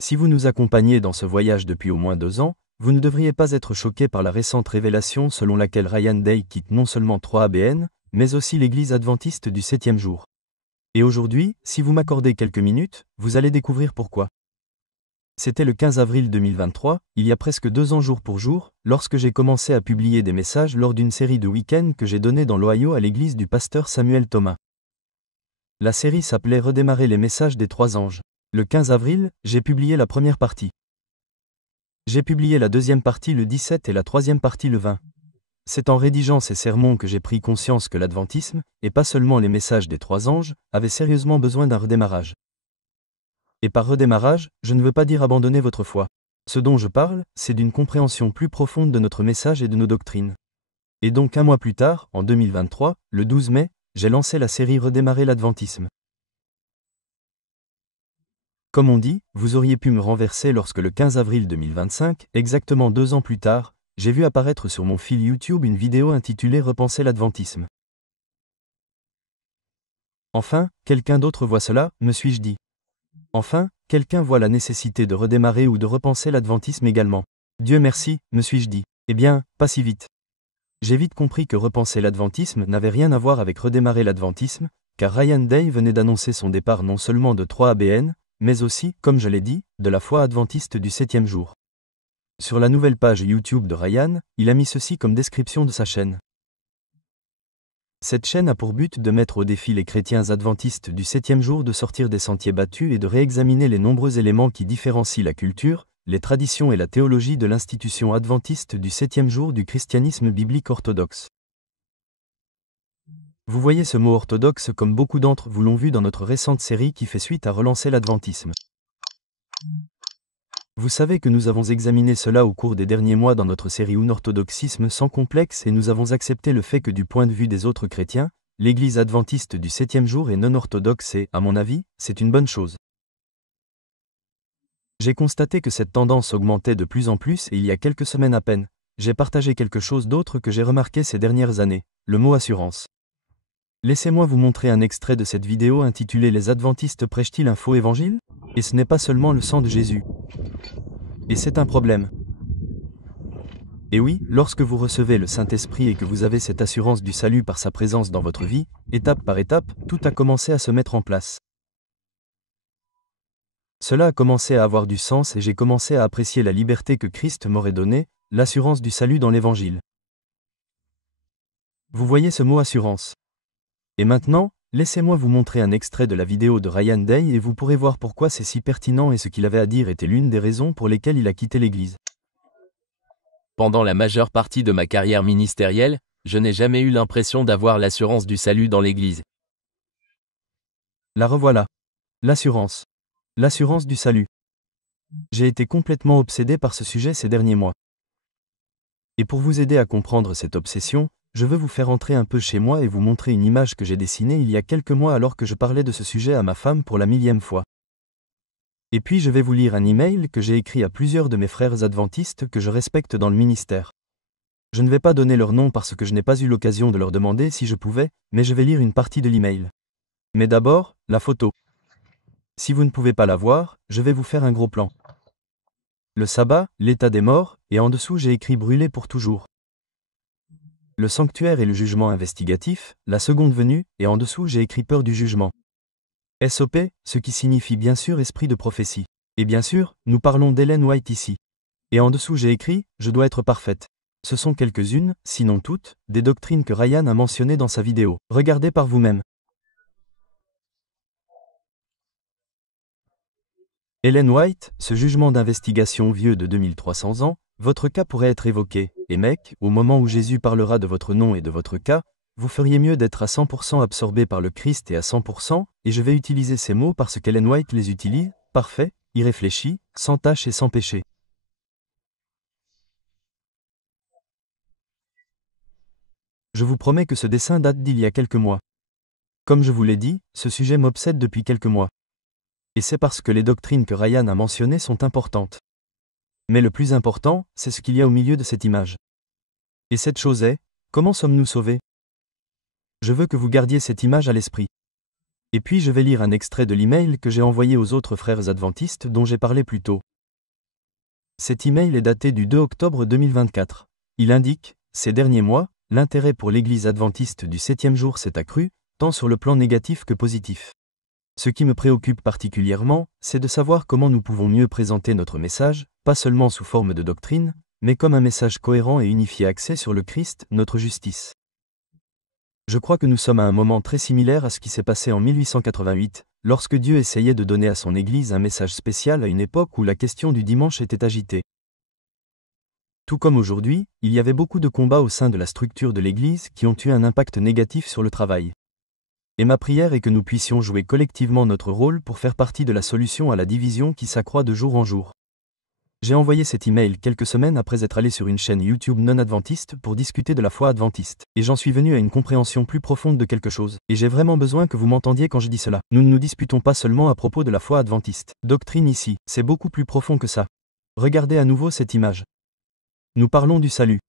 Si vous nous accompagnez dans ce voyage depuis au moins 2 ans, vous ne devriez pas être choqué par la récente révélation selon laquelle Ryan Day quitte non seulement 3ABN, mais aussi l'Église adventiste du 7e jour. Et aujourd'hui, si vous m'accordez quelques minutes, vous allez découvrir pourquoi. C'était le 15 avril 2023, il y a presque 2 ans jour pour jour, lorsque j'ai commencé à publier des messages lors d'une série de week-ends que j'ai donnée dans l'Ohio à l'église du pasteur Samuel Thomas. La série s'appelait Redémarrer les messages des 3 anges. Le 15 avril, j'ai publié la première partie. J'ai publié la deuxième partie le 17 et la troisième partie le 20. C'est en rédigeant ces sermons que j'ai pris conscience que l'adventisme, et pas seulement les messages des 3 anges, avait sérieusement besoin d'un redémarrage. Et par redémarrage, je ne veux pas dire abandonner votre foi. Ce dont je parle, c'est d'une compréhension plus profonde de notre message et de nos doctrines. Et donc 1 mois plus tard, en 2023, le 12 mai, j'ai lancé la série Redémarrer l'adventisme. Comme on dit, vous auriez pu me renverser lorsque le 15 avril 2025, exactement 2 ans plus tard, j'ai vu apparaître sur mon fil YouTube une vidéo intitulée Repenser l'adventisme. Enfin, quelqu'un d'autre voit cela, me suis-je dit. Enfin, quelqu'un voit la nécessité de redémarrer ou de repenser l'adventisme également. Dieu merci, me suis-je dit. Eh bien, pas si vite. J'ai vite compris que repenser l'adventisme n'avait rien à voir avec redémarrer l'adventisme, car Ryan Day venait d'annoncer son départ non seulement de 3ABN, mais aussi, comme je l'ai dit, de la foi adventiste du 7e jour. Sur la nouvelle page YouTube de Ryan, il a mis ceci comme description de sa chaîne. Cette chaîne a pour but de mettre au défi les chrétiens adventistes du 7e jour de sortir des sentiers battus et de réexaminer les nombreux éléments qui différencient la culture, les traditions et la théologie de l'institution adventiste du 7e jour du christianisme biblique orthodoxe. Vous voyez ce mot orthodoxe comme beaucoup d'entre vous l'ont vu dans notre récente série qui fait suite à Relancer l'adventisme. Vous savez que nous avons examiné cela au cours des derniers mois dans notre série Unorthodoxisme sans complexe et nous avons accepté le fait que du point de vue des autres chrétiens, l'Église adventiste du 7e jour est non orthodoxe et, à mon avis, c'est une bonne chose. J'ai constaté que cette tendance augmentait de plus en plus et il y a quelques semaines à peine, j'ai partagé quelque chose d'autre que j'ai remarqué ces dernières années, le mot assurance. Laissez-moi vous montrer un extrait de cette vidéo intitulée Les adventistes prêchent-ils un faux évangile ? Et ce n'est pas seulement le sang de Jésus. Et c'est un problème. Et oui, lorsque vous recevez le Saint-Esprit et que vous avez cette assurance du salut par sa présence dans votre vie, étape par étape, tout a commencé à se mettre en place. Cela a commencé à avoir du sens et j'ai commencé à apprécier la liberté que Christ m'aurait donnée, l'assurance du salut dans l'Évangile. Vous voyez ce mot assurance. Et maintenant, laissez-moi vous montrer un extrait de la vidéo de Ryan Day et vous pourrez voir pourquoi c'est si pertinent et ce qu'il avait à dire était l'une des raisons pour lesquelles il a quitté l'Église. Pendant la majeure partie de ma carrière ministérielle, je n'ai jamais eu l'impression d'avoir l'assurance du salut dans l'Église. La revoilà. L'assurance. L'assurance du salut. J'ai été complètement obsédé par ce sujet ces derniers mois. Et pour vous aider à comprendre cette obsession, je veux vous faire entrer un peu chez moi et vous montrer une image que j'ai dessinée il y a quelques mois alors que je parlais de ce sujet à ma femme pour la 1000e fois. Et puis je vais vous lire un email que j'ai écrit à plusieurs de mes frères adventistes que je respecte dans le ministère. Je ne vais pas donner leur nom parce que je n'ai pas eu l'occasion de leur demander si je pouvais, mais je vais lire une partie de l'email. Mais d'abord, la photo. Si vous ne pouvez pas la voir, je vais vous faire un gros plan. Le sabbat, l'état des morts, et en dessous j'ai écrit brûler pour toujours. Le sanctuaire et le jugement investigatif, la seconde venue, et en dessous j'ai écrit peur du jugement. SOP, ce qui signifie bien sûr esprit de prophétie. Et bien sûr, nous parlons d'Ellen White ici. Et en dessous j'ai écrit, je dois être parfaite. Ce sont quelques-unes, sinon toutes, des doctrines que Ryan a mentionnées dans sa vidéo. Regardez par vous-même. Ellen White, ce jugement d'investigation vieux de 2300 ans, votre cas pourrait être évoqué, et mec, au moment où Jésus parlera de votre nom et de votre cas, vous feriez mieux d'être à 100% absorbé par le Christ et à 100%, et je vais utiliser ces mots parce qu'Ellen White les utilise, parfait, irréfléchi, sans tache et sans péché. Je vous promets que ce dessin date d'il y a quelques mois. Comme je vous l'ai dit, ce sujet m'obsède depuis quelques mois. Et c'est parce que les doctrines que Ryan a mentionnées sont importantes. Mais le plus important, c'est ce qu'il y a au milieu de cette image. Et cette chose est, comment sommes-nous sauvés ? Je veux que vous gardiez cette image à l'esprit. Et puis je vais lire un extrait de l'email que j'ai envoyé aux autres frères adventistes dont j'ai parlé plus tôt. Cet email est daté du 2 octobre 2024. Il indique, ces derniers mois, l'intérêt pour l'Église adventiste du 7e jour s'est accru, tant sur le plan négatif que positif. Ce qui me préoccupe particulièrement, c'est de savoir comment nous pouvons mieux présenter notre message, pas seulement sous forme de doctrine, mais comme un message cohérent et unifié axé sur le Christ, notre justice. Je crois que nous sommes à un moment très similaire à ce qui s'est passé en 1888, lorsque Dieu essayait de donner à son Église un message spécial à une époque où la question du dimanche était agitée. Tout comme aujourd'hui, il y avait beaucoup de combats au sein de la structure de l'Église qui ont eu un impact négatif sur le travail. Et ma prière est que nous puissions jouer collectivement notre rôle pour faire partie de la solution à la division qui s'accroît de jour en jour. J'ai envoyé cet email quelques semaines après être allé sur une chaîne YouTube non-adventiste pour discuter de la foi adventiste, et j'en suis venu à une compréhension plus profonde de quelque chose, et j'ai vraiment besoin que vous m'entendiez quand je dis cela. Nous ne nous disputons pas seulement à propos de la foi adventiste. Doctrine ici, c'est beaucoup plus profond que ça. Regardez à nouveau cette image. Nous parlons du salut.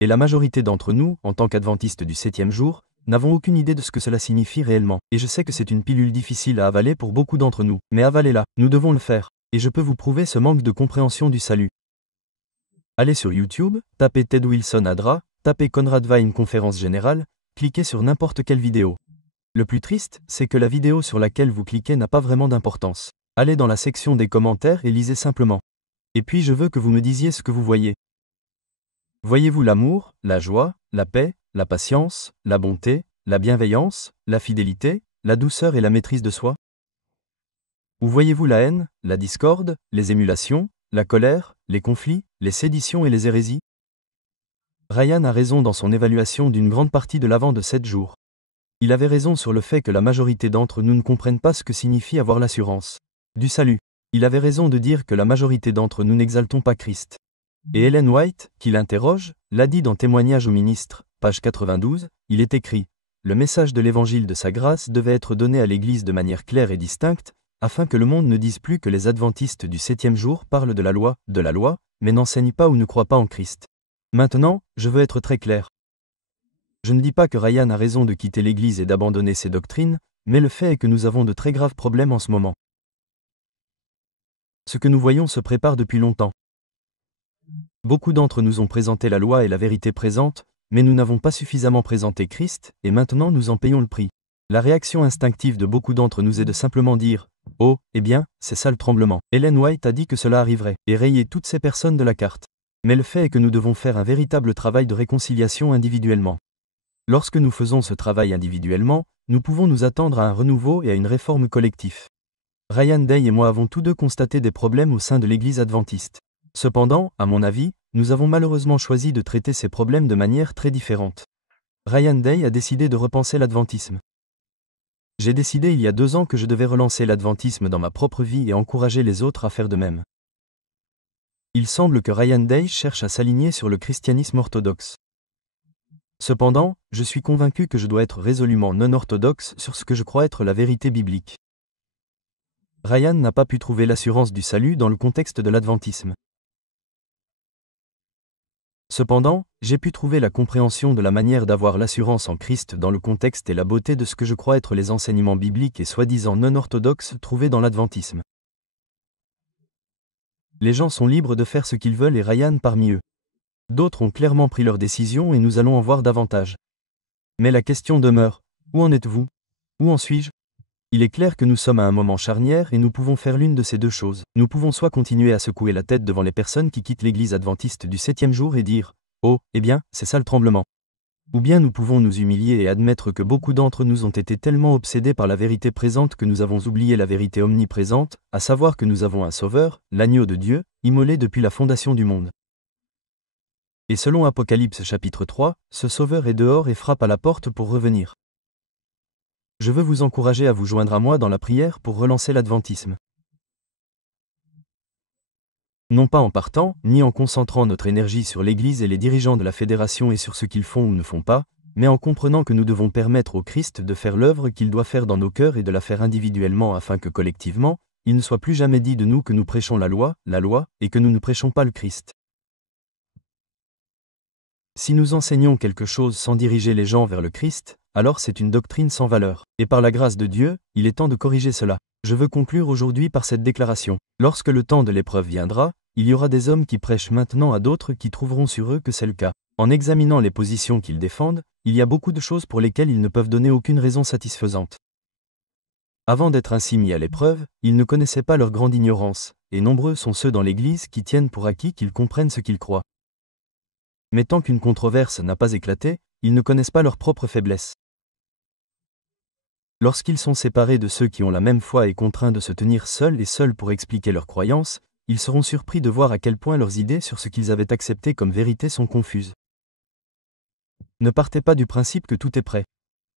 Et la majorité d'entre nous, en tant qu'adventistes du 7e jour, n'avons aucune idée de ce que cela signifie réellement, et je sais que c'est une pilule difficile à avaler pour beaucoup d'entre nous, mais avalez-la, nous devons le faire, et je peux vous prouver ce manque de compréhension du salut. Allez sur YouTube, tapez Ted Wilson Adra, tapez Conrad Vine Conférence Générale, cliquez sur n'importe quelle vidéo. Le plus triste, c'est que la vidéo sur laquelle vous cliquez n'a pas vraiment d'importance. Allez dans la section des commentaires et lisez simplement. Et puis je veux que vous me disiez ce que vous voyez. Voyez-vous l'amour, la joie, la paix, la patience, la bonté, la bienveillance, la fidélité, la douceur et la maîtrise de soi? Ou voyez-vous la haine, la discorde, les émulations, la colère, les conflits, les séditions et les hérésies? Ryan a raison dans son évaluation d'une grande partie de l'avant de 7 jours. Il avait raison sur le fait que la majorité d'entre nous ne comprennent pas ce que signifie avoir l'assurance du salut. Il avait raison de dire que la majorité d'entre nous n'exaltons pas Christ. Et Ellen White, qui l'interroge, l'a dit dans Témoignage au ministre, page 92, il est écrit « Le message de l'évangile de sa grâce devait être donné à l'Église de manière claire et distincte, afin que le monde ne dise plus que les adventistes du 7e jour parlent de la loi, mais n'enseignent pas ou ne croient pas en Christ. » Maintenant, je veux être très clair. Je ne dis pas que Ryan a raison de quitter l'Église et d'abandonner ses doctrines, mais le fait est que nous avons de très graves problèmes en ce moment. Ce que nous voyons se prépare depuis longtemps. Beaucoup d'entre nous ont présenté la loi et la vérité présente, mais nous n'avons pas suffisamment présenté Christ, et maintenant nous en payons le prix. La réaction instinctive de beaucoup d'entre nous est de simplement dire « Oh, eh bien, c'est ça le tremblement ». Ellen White a dit que cela arriverait, et rayer toutes ces personnes de la carte. Mais le fait est que nous devons faire un véritable travail de réconciliation individuellement. Lorsque nous faisons ce travail individuellement, nous pouvons nous attendre à un renouveau et à une réforme collective. Ryan Day et moi avons tous deux constaté des problèmes au sein de l'Église adventiste. Cependant, à mon avis, nous avons malheureusement choisi de traiter ces problèmes de manière très différente. Ryan Day a décidé de repenser l'adventisme. J'ai décidé il y a 2 ans que je devais relancer l'adventisme dans ma propre vie et encourager les autres à faire de même. Il semble que Ryan Day cherche à s'aligner sur le christianisme orthodoxe. Cependant, je suis convaincu que je dois être résolument non orthodoxe sur ce que je crois être la vérité biblique. Ryan n'a pas pu trouver l'assurance du salut dans le contexte de l'adventisme. Cependant, j'ai pu trouver la compréhension de la manière d'avoir l'assurance en Christ dans le contexte et la beauté de ce que je crois être les enseignements bibliques et soi-disant non orthodoxes trouvés dans l'adventisme. Les gens sont libres de faire ce qu'ils veulent et Ryan parmi eux. D'autres ont clairement pris leur décision et nous allons en voir davantage. Mais la question demeure, où en êtes-vous? Où en suis-je? Il est clair que nous sommes à un moment charnière et nous pouvons faire l'une de ces 2 choses. Nous pouvons soit continuer à secouer la tête devant les personnes qui quittent l'Église adventiste du 7e jour et dire « Oh, eh bien, c'est ça le tremblement ». Ou bien nous pouvons nous humilier et admettre que beaucoup d'entre nous ont été tellement obsédés par la vérité présente que nous avons oublié la vérité omniprésente, à savoir que nous avons un Sauveur, l'agneau de Dieu, immolé depuis la fondation du monde. Et selon Apocalypse chapitre 3, ce Sauveur est dehors et frappe à la porte pour revenir. Je veux vous encourager à vous joindre à moi dans la prière pour relancer l'adventisme. Non pas en partant, ni en concentrant notre énergie sur l'Église et les dirigeants de la fédération et sur ce qu'ils font ou ne font pas, mais en comprenant que nous devons permettre au Christ de faire l'œuvre qu'il doit faire dans nos cœurs et de la faire individuellement afin que collectivement, il ne soit plus jamais dit de nous que nous prêchons la loi, et que nous ne prêchons pas le Christ. Si nous enseignons quelque chose sans diriger les gens vers le Christ, alors c'est une doctrine sans valeur. Et par la grâce de Dieu, il est temps de corriger cela. Je veux conclure aujourd'hui par cette déclaration. Lorsque le temps de l'épreuve viendra, il y aura des hommes qui prêchent maintenant à d'autres qui trouveront sur eux que c'est le cas. En examinant les positions qu'ils défendent, il y a beaucoup de choses pour lesquelles ils ne peuvent donner aucune raison satisfaisante. Avant d'être ainsi mis à l'épreuve, ils ne connaissaient pas leur grande ignorance, et nombreux sont ceux dans l'Église qui tiennent pour acquis qu'ils comprennent ce qu'ils croient. Mais tant qu'une controverse n'a pas éclaté, ils ne connaissent pas leur propre faiblesse. Lorsqu'ils sont séparés de ceux qui ont la même foi et contraints de se tenir seuls et seuls pour expliquer leurs croyances, ils seront surpris de voir à quel point leurs idées sur ce qu'ils avaient accepté comme vérité sont confuses. Ne partez pas du principe que tout est prêt.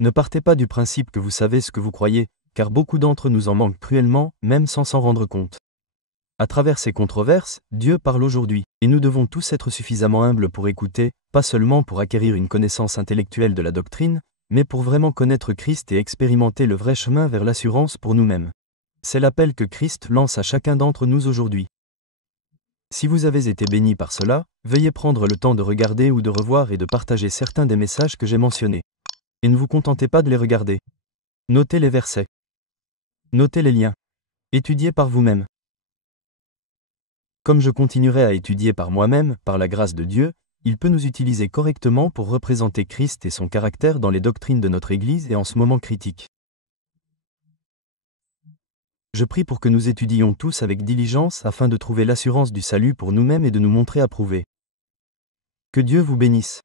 Ne partez pas du principe que vous savez ce que vous croyez, car beaucoup d'entre nous en manquent cruellement, même sans s'en rendre compte. À travers ces controverses, Dieu parle aujourd'hui, et nous devons tous être suffisamment humbles pour écouter, pas seulement pour acquérir une connaissance intellectuelle de la doctrine, mais pour vraiment connaître Christ et expérimenter le vrai chemin vers l'assurance pour nous-mêmes. C'est l'appel que Christ lance à chacun d'entre nous aujourd'hui. Si vous avez été béni par cela, veuillez prendre le temps de regarder ou de revoir et de partager certains des messages que j'ai mentionnés. Et ne vous contentez pas de les regarder. Notez les versets. Notez les liens. Étudiez par vous-même. Comme je continuerai à étudier par moi-même, par la grâce de Dieu, il peut nous utiliser correctement pour représenter Christ et son caractère dans les doctrines de notre Église et en ce moment critique. Je prie pour que nous étudions tous avec diligence afin de trouver l'assurance du salut pour nous-mêmes et de nous montrer approuvés. Que Dieu vous bénisse.